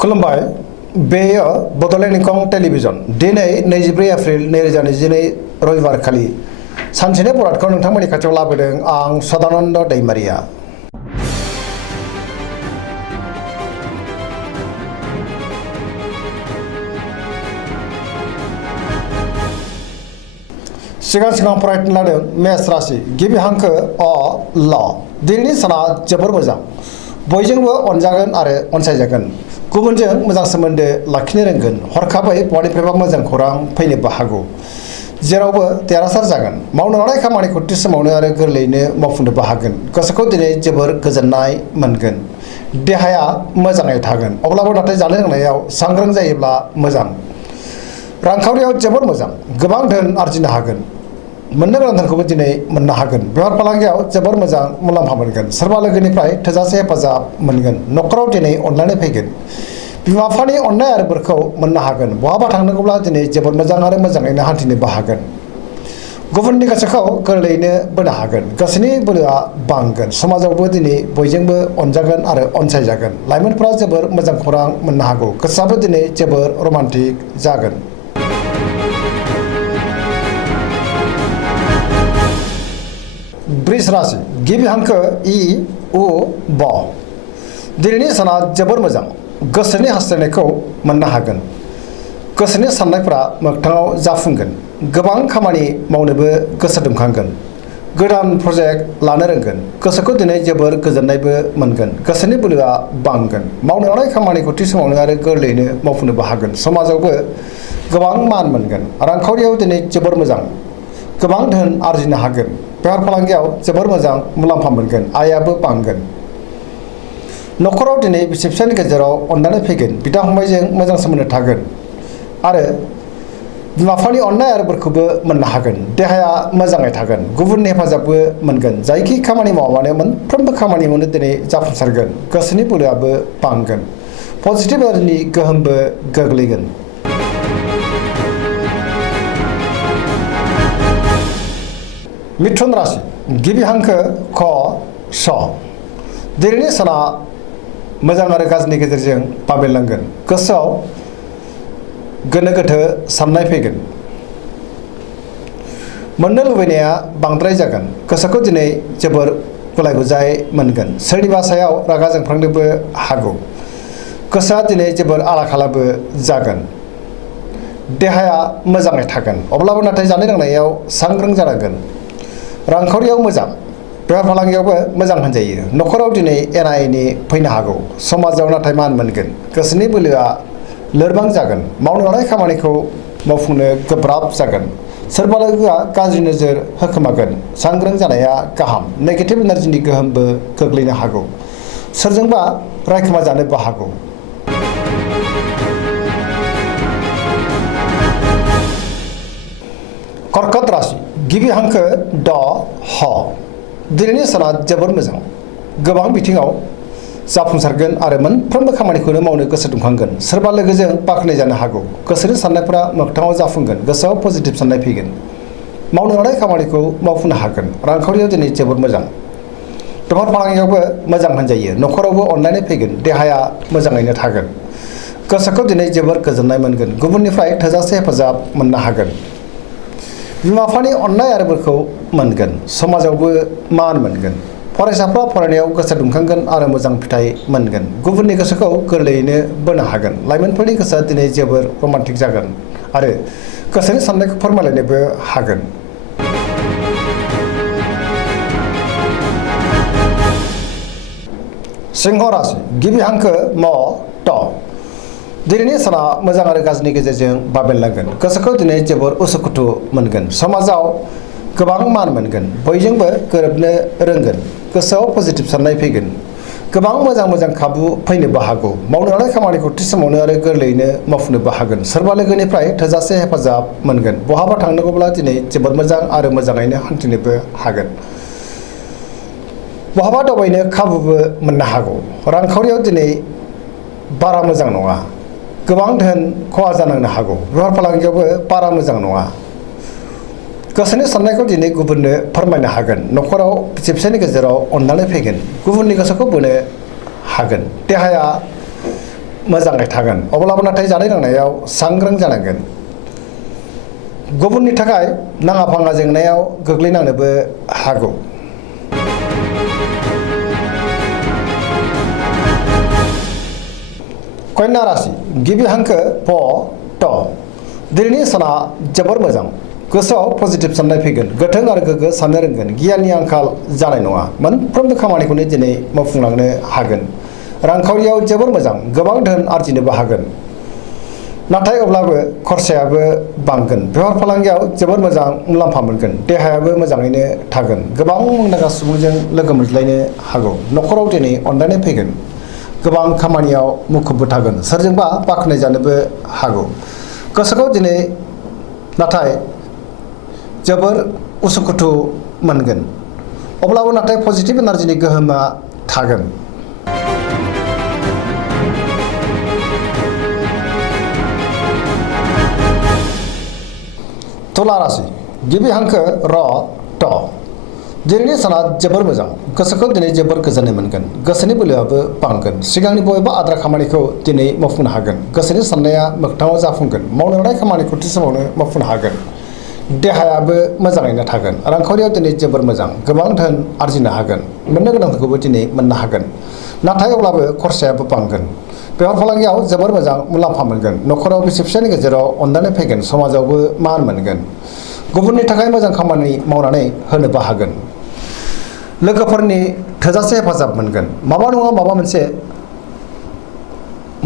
खुलुमबाय बेयो बड'लेण्ड इंखं टेलिभिजन दिनै 24 एप्रिल 2022 रबिबार खालि सानसेनि बरादखौ नोंथांमोननि खाथियाव लाबोदों आं सदानन्द दैमारिया। सिगां फरायनो लादों मेष राशि गिबि हांखो अ ल दिनैनि साना जोबोर मोजां बयजोंबो अनजागोन आरो अनसायजागोन गुबुनजों मोजां सोमोन्दो लाखिनो रोंगोन हरखाबै बयनिफ्रायबो मोजां खौरां फैनोबो हागौ जेरावबो देरहासार जागोन मावनो लानाय खामानिखौ थि समावनो आरो गोरलैयैनो मावफुंनोबो हागोन गोसोखौ दिनै जोबोर गोजोननाय मोनगोन देहाया मोजाङै थागोन अब्लाबो नाथाय जानाय लोंनायाव सांग्रां जायोब्ला मोजां रांखावरियाव जोबोर मोजां गोबां धोन आरजिनो हागोन मोननो गोनां धोनखौबो दिनै मोननो हागोन बेफार फालांगियाव जोबोर मोजां मुलाम्फा मोनगोन सोरबा लोगोनिफ्राय थोजासे हेफाजाब मोनगोन न'खराव दिनै अनलायनाय फैगोन बिमा बिफानि अननाय आरो बोरखौ मोननो हागोन बहाबा थांनांगौब्ला दिनै जोबोर मोजां आरो मोजाङैनो हान्थिनोबो हागोन गुबुननि गोसोखौ गोरलैयैनो बोनो हागोन गोसोनि बोलोआ बांगोन समाजावबो दिनै बयजोंबो अनजागोन आरो अनसायजागोन लाइमोनफोरा जोबोर मोजां खौरां मोननो हागौ गोसोआबो दिनै जोबोर रमान्टिक जागोन। वृष राशि गिबि हांखो इ उ ब दिनैनि साना जोबोर मोजां गोसोनि हास्थायनायखौ मोननो हागोन गोसोनि साननायफोरा मोगथाङाव जाफुंगोन गोबां खामानि मावनोबो गोसो दुंखांगोन गोदान प्रजेक्ट लानो रोंगोन गोसोखौ दिनै जोबोर गोजोननायबो मोनगोन गोसोनि बोलोआ बांगोन मावनो लानाय खामानिखौ थि समावनो आरो गोरलैयैनो मावफुंनोबो हागोन समाजावबो गोबां मान मोनगोन रांखावरियाव दिनै जोबोर मोजां गोबां धोन आरजिनो हागोन बेफार फालांगियाव जोबोर मोजां मुलाम्फा मोनगोन आयाबो बांगोन न'खराव दिनै बिसि फिसायनि गेजेराव अनलायनाय फैगोन बिदा फंबायजों मोजां सोमोन्दो थागोन आरो बिमा बिफानि अननाय आरो बोरखौबो मोननो हागोन देहाया मोजाङै थागोन गुबुननि हेफाजाबबो मोनगोन जायखि खामानि मावामानो मोनफ्रोमबो खामानियावनो दिनै जाफुंसारगोन गोसोनि बोलोआबो बांगोन पजिटिभ एनार्जिनि गोहोमबो गोग्लैगोन। मिथुन राशि गिबि हांखो ख स दिनैनि साना मोजां आरो गाज्रिनि गेजेरजों बाबेनलांगोन गोसोआव गोनो गोथो साननाय फैगोन मोननो लुबैनाया बांद्राय जागोन गोसोखौ दिनै जोबोर गुलाय गुजाय मोनगोन सोरनिबा सायाव रागा जोंफ्लांनोबो हागौ गोसोआ दिनै जोबोर आला खालाबो जागोन देहाया मोजाङै थागोन अब्लाबो नाथाय जानाय लोंनायाव सांग्रां जानांगोन रांखावरियाव मोजां बेफार फालांगियावबो मोजां होनजायो न'खराव दिनै एना एनि फैनो हागौ समाजाव नाथाय मान मोनगोन गोसोनि बोलोआ लोरबां जागोन मावनो लानाय खामानिखौ मावफुंनो गोब्राब जागोन सोरबा लोगोआ गाज्रि नोजोर होखोमागोन सांग्रां जानाया गाहाम नेगेटिभ एनार्जिनि गोहोमबो गोग्लैनो हागौ सोरजोंबा रायखोमा जानोबो हागौ। कर्कट राशि गिबि हांखो ड ह दिनैनि साना जोबोर मोजां गोबां बिथिङाव जाफुंसारगोन आरो मोनफ्रोमबो खामानिखौनो मावनो गोसो दुंखांगोन सोरबा लोगोजों बाख्नाय जानो हागौ गोसोनि साननायफोरा मोगथाङाव जाफुंगोन गोसोआव पजिटिभ साननाय फैगोन मावनो लानाय खामानिखौ मावफुंनो हागोन रांखावरियाव दिनै जोबोर मोजां बेफार फालांगियावबो मोजां होनजायो न'खरावबो अनलायनाय फैगोन देहाया मोजाङैनो थागोन गोसोखौ दिनै जोबोर गोजोननाय मोनगोन गुबुननिफ्राय थोजासे हेफाजाब मोननो हागोन बिमा बिफानि अननाय आरो बोरखौ मोनगोन समाजावबो मान मोनगोन फरायसाफ्रा फरायनायाव गोसो दुंखांगोन आरो मोजां फिथाइ मोनगोन गुबुननि गोसोखौ गोरलैयैनो बोनो हागोन लाइमोनफोरनि गोसोआ दिनै जोबोर रमान्टिक जागोन आरो गोसोनि साननायखौ फोरमायलायनोबो हागोन। सिंह राशि गिबि हांखो म ट दिनैनि साना मोजां आरो गाज्रिनि गेजेरजों बाबेनलांगोन गोसोखौ दिनै जोबोर उसुखुथु मोनगोन समाजाव गोबां मान मोनगोन बयजोंबो गोरोबनो रोंगोन गोसोआव पजिटिभ साननाय फैगोन गोबां मोजां खाबु फैनोबो हागौ मावनो लानाय खामानिखौ थि समावनो आरो गोरलैयैनो मावफुंनोबो हागोन सोरबा लोगोनिफ्राय थोजासे हेफाजाब मोनगोन बहाबा थांनांगौब्ला दिनै जोबोर मोजां आरो मोजाङैनो हान्थिनोबो हागोन बहाबा दावबायनो खाबुबो मोननो हागौ रांखावरियाव दिनै बारा मोजां नङा गोबां धोन खहा जानांनो हागौ बेफार फालांगियावबो बारा मोजां नङा गोसोनि साननायखौ दिनै गुबुननो फोरमायनो हागोन न'खराव बिसि फिसायनि गेजेराव अननानै फैगोन गुबुननि गोसोखौ बोनो हागोन देहाया मोजाङै थागोन अब्लाबो नाथाय जानाय लोंनायाव सांग्रां जानांगोन गुबुननि थाखाय नाङा फाङा जेंनायाव गोग्लैनांनोबो हागौ कन्या राशि गिबि हांखो प ट दिनैनि साना जोबोर मोजां गोसोआव पजिटिभ साननाय फैगोन गोथों आरो गोग्गो साननो रोंगोन गियाननि आंखाल जानाय नङा मोनफ्रोमबो खामानिखौनो दिनै मावफुंलांनो हागोन रांखावरियाव जोबोर मोजां गोबां धोन आरजिनोबो हागोन नाथाय अब्लाबो खरसायाबो बांगोन बेफार फालांगियाव जोबोर मोजां मुलाम्फा मोनगोन देहायाबो मोजाङैनो थागोन गोबां मुंदांखा सुबुंजों लोगो मोनज्लायनो हागौ न'खराव दिनै अनलायनाय फैगोन गोबां खामानियाव मुखुबबो थागोन सोरजोंबा बाख्नाय जानोबो हागौ गोसोखौ दिनै नाथाय जोबोर उसुखुथु मोनगोन अब्लाबो नाथाय पजिटिभ एनार्जिनि गोहोमा थागोन तुला राशि गिबि हांखो र ट दिनैनि साना जोबोर मोजां गोसोखौ दिनै जोबोर गोजोननाय मोनगोन गोसोनि बोलोआबो बांगोन सिगांनि बबेबा आद्रा खामानिखौ दिनै मावफुंनो हागोन गोसोनि साननाया मोगथाङाव जाफुंगोन मावनो लानाय खामानिखौ थि समावनो मावफुंनो हागोन देहायाबो मोजाङैनो थागोन रांखावरियाव दिनै जोबोर मोजां गोबां धोन आरजिनो हागोन मोननो गोनांखौबो दिनै मोननो हागोन नाथाय अब्लाबो खरसायाबो बांगोन बेफार फालांगियाव जोबोर मोजां मुलाम्फा मोनगोन न'खराव बिसि फिसायनि गेजेराव अनलायनाय फैगोन समाजावबो मान मोनगोन गुबुननि थाखाय मोजां खामानि मावनानै होनोबो हागोन लोगोफोरनि थोजासे हेफाजाब मोनगोन माबा नङा माबा मोनसे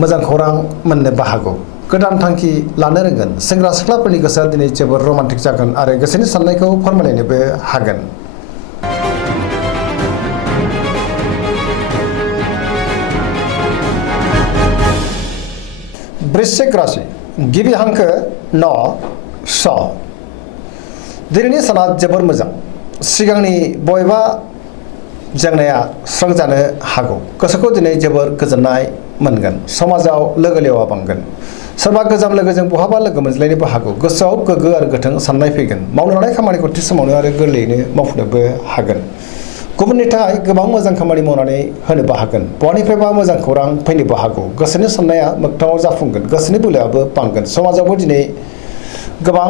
मोजां खौरां मोननोबो हागौ गोदान थांखि लानो रोंगोन सेंग्रा सिख्लाफोरनि गोसोआ दिनै जोबोर रमान्टिक जागोन आरो गोसोनि साननायखौ फोरमायलायनोबो हागोन वृश्चिक राशि गिबि हांखो न स दिनैनि साना जोबोर मोजां सिगांनि बबेबा जेंनाया सुस्रांजानो हागौ गोसोखौ दिनै जोबोर गोजोननाय मोनगोन समाजाव लोगो लेवा बांगोन सोरबा गोजाम लोगोजों बहाबा लोगो मोनज्लायनोबो हागौ गोसोआव गोग्गो आरो गोथों साननाय फैगोन मावनो लानाय खामानिखौ थि समावनो आरो गोरलैयैनो मावफुंनोबो हागोन गुबुननि थाखाय गोबां मोजां खामानि मावनानै होनोबो हागोन बहानिफ्रायबा मोजां खौरां फैनोबो हागौ गोसोनि साननाया मोगथाङाव जाफुंगोन गोसोनि बोलोआबो बांगोन समाजावबो दिनै गोबां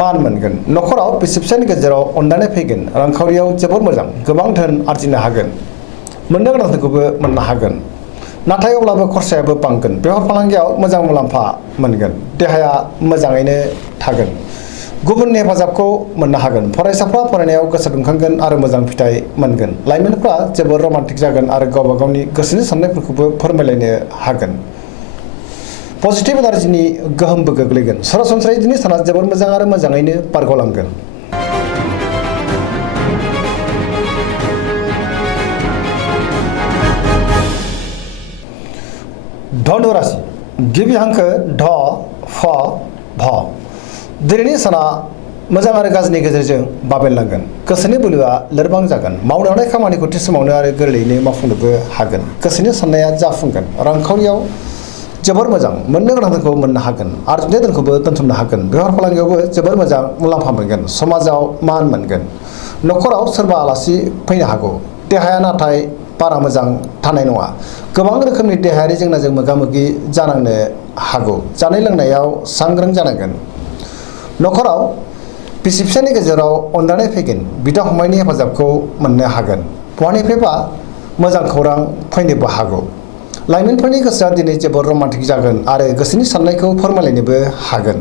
मान मोनगोन न'खराव बिसि फिसायनि गेजेराव अनलायनाय फैगोन रांखावरियाव जोबोर मोजां गोबां धोन आरजिनो हागोन मोननो गोनांखौबो मोननो हागोन नाथाय अब्लाबो खरसायाबो बांगोन बेफार फालांगियाव मोजां मुलाम्फा मोनगोन देहाया मोजाङैनो थागोन गुबुननि हेफाजाबखौ मोननो हागोन फरायसाफ्रा फरायनायाव गोसो दुंखांगोन आरो मोजां फिथाइ मोनगोन लाइमोनफ्रा जोबोर रमान्टिक जागोन आरो गावबा गावनि गोसोनि साननायफोरखौबो फोरमायलायनो हागोन पजिटिभ एनार्जिनि गोहोमबो गोग्लैगोन सरासनस्रायै दिनै साना जोबोर मोजां आरो मोजाङैनो बारग'लांगोन धनु राशि गिबि हांखो ध फ भ दिनैनि साना मोजां आरो गाज्रिनि गेजेरजों बाबेनलांगोन गोसोनि बोलोआ लोरबां जागोन मावनो हानाय खामानिखौ थि समावनो आरो गोरलैयैनो मावफुंनोबो हागोन गोसोनि साननाया जाफुंगोन रांखावरियाव जोबोर मोजां मोननो गोनांखौ मोननो हागोन आरजिनाय धोनखौबो दोनथुमनो हागोन बेफार फालांगियावबो जोबोर मोजां मुलाम्फा मोनगोन समाजाव मान मोनगोन न'खराव सोरबा आलासि फैनो हागौ देहाया नाथाय बारा मोजां थानाय नङा गोबां रोखोमनि देहायारि जेंनाजों मोगा मोगि जानांनो हागौ जानाय लोंनायाव सांग्रां जानांगोन न'खराव बिसि फिसायनि गेजेराव अनलायनाय फैगोन बिदा फंबायनि हेफाजाबखौ मोननो हागोन बहानिफ्रायबा मोजां खौरां फैनोबो हागौ लाइमोनफोरनि गोसोआ दिनै जोबोर रमान्टिक जागोन आरो गोसोनि साननायखौ फोरमायलायनोबो हागोन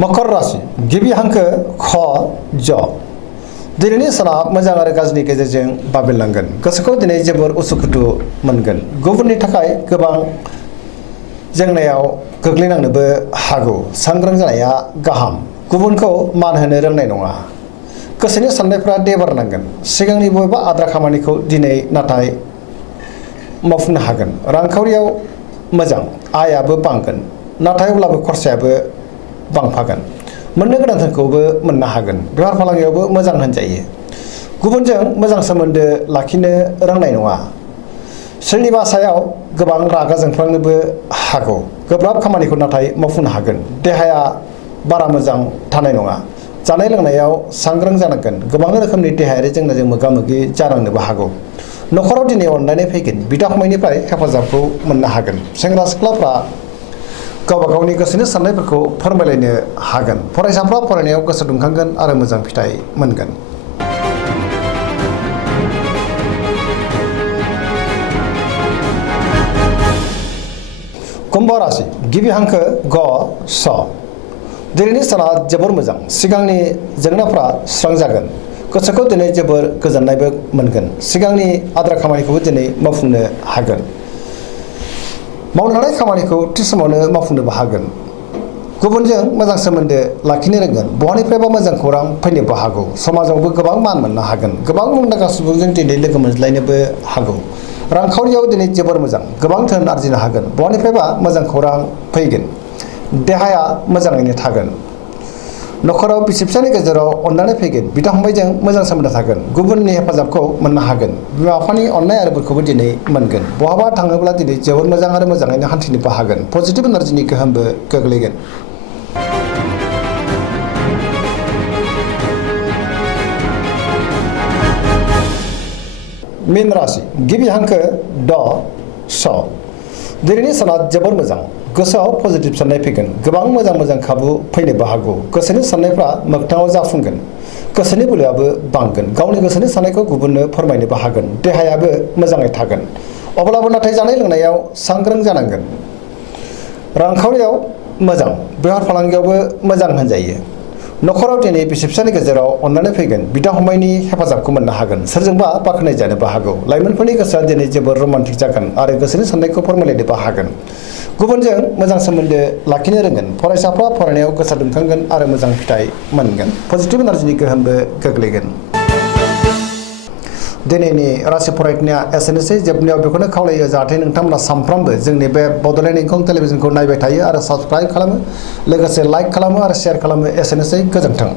मकर राशि गिबि हांखो ख ज दिनैनि साना मोजां आरो गाज्रिनि गेजेरजों बाबेनलांगोन गोसोखौ दिनै जोबोर उसुखुथु मोनगोन गुबुननि थाखाय गोबां जेंनायाव गोग्लैनांनोबो हागौ सांग्रां जानाया गाहाम गुबुनखौ मान होनो रोंनाय नङा गोसोनि साननायफ्रा देबारनांगोन सिगांनि बबेबा आद्रा खामानिखौ दिनै नाथाय मावफुंनो हागोन रांखावरियाव मोजां आयाबो बांगोन नाथाय अब्लाबो खरसायाबो बांफागोन मोननो गोनांखौबो मोननो हागोन बेफार फालांगियावबो मोजां होनजायो गुबुनजों मोजां सोमोन्दो लाखिनो रोंनाय नङा सोरनिबा सायाव गोबां रागा जोंफ्लांनोबो हागौ गोब्राब खामानिखौ नाथाय मावफुंनो हागोन देहाया बारा मोजां थानाय नङा जानाय लोंनायाव सांग्रां जानांगोन गोबां रोखोमनि देहायारि जेंनाजों मोगा मोगि जानांनोबो हागौ न'खराव दिनै अनलायनाय फैगोन बिदा फंबायनिफ्राय हेफाजाबखौ मोननो हागोन सेंग्रा सिख्लाफ्रा गावबा गावनि गोसोनि साननायफोरखौ फोरमायलायनो हागोन फरायसाफ्रा फरायनायाव गोसो दुंखांगोन आरो मोजां फिथाइ मोनगोन कुम्भ राशि गिबि हांखो ग स दिनैनि साना जोबोर मोजां सिगांनि जेंनाफ्रा सुस्रां जागोन गोसोखौ दिनै जोबोर गोजोननायबो मोनगोन सिगांनि आद्रा खामानिखौबो दिनै मावफुंनो हागोन मावनो लानाय खामानिखौ थि समावनो मावफुंनोबो हागोन गुबुनजों मोजां सोमोन्दो लाखिनो रोंगोन बहानिफ्रायबा मोजां खौरां फैनोबो हागौ समाजावबो गोबां मान मोननो हागोन गोबां मुंदांखा सुबुंजों दिनै लोगो मोनज्लायनोबो हागौ रांखावरियाव दिनै जोबोर मोजां गोबां धोन आरजिनो हागोन बहानिफ्रायबा मोजां खौरां फैगोन देहाया मोजाङैनो थागोन न'खराव बिसि फिसायनि गेजेराव अननानै फैगोन बिदा फंबायजों मोजां सोमोन्दो थागोन गुबुननि हेफाजाबखौ मोननो हागोन बिमा बिफानि अननाय आरो बोरखौबो दिनै मोनगोन बहाबा थाङोब्ला दिनै जोबोर मोजां आरो मोजाङैनो हान्थिनोबो हागोन पजिटिभ एनार्जिनि गोहोमबो गोग्लैगोन मीन राशि गिबि हांखो ड स दिनैनि साना जोबोर मोजां गोसोआव पजिटिभ साननाय फैगोन गोबां मोजां खाबु फैनोबो हागौ गोसोनि साननायफ्रा मोगथाङाव जाफुंगोन गोसोनि बोलोआबो बांगोन गावनि गोसोनि साननायखौ गुबुननो फोरमायनोबो हागोन देहायाबो मोजाङै थागोन अब्लाबो नाथाय जानाय लोंनायाव सांग्रां जानांगोन रांखावरियाव मोजां बेफार फालांगियावबो मोजां होनजायो न'खराव दिनै बिसि फिसानि गेजेराव अननानै फैगोन बिदा फंबायनि हेफाजाबखौ मोननो हागोन सोरजोंबा बाख्नाय जानोबो हागौ लाइमोनफोरनि गोसोआ दिनै जोबोर रमान्टिक जागोन आरो गोसोनि साननायखौ फोरमायलायनोबो हागोन गुबुनजों मोजां सोमोन्दो लाखिनो रोंगोन फरायसाफ्रा फरायनायाव गोसो दुंखांगोन आरो मोजां फिथाइ मोनगोन पजिटिभ एनार्जिनि गोहोमबो गोग्लैगोन दिनैनि राशि फरायनाया एसेनोसै जोबनायाव बेखौनो खावलायो जाहाथे नोंथांमोना सानफ्रोमबो जोंनि बे बड'लेण्ड इंखं टेलिभिजनखौ नायबाय थायो आरो साबस्क्राइब खालामो लोगोसे लाइक खालामो आरो शेयार खालामो एसेनोसै गोजोन्थों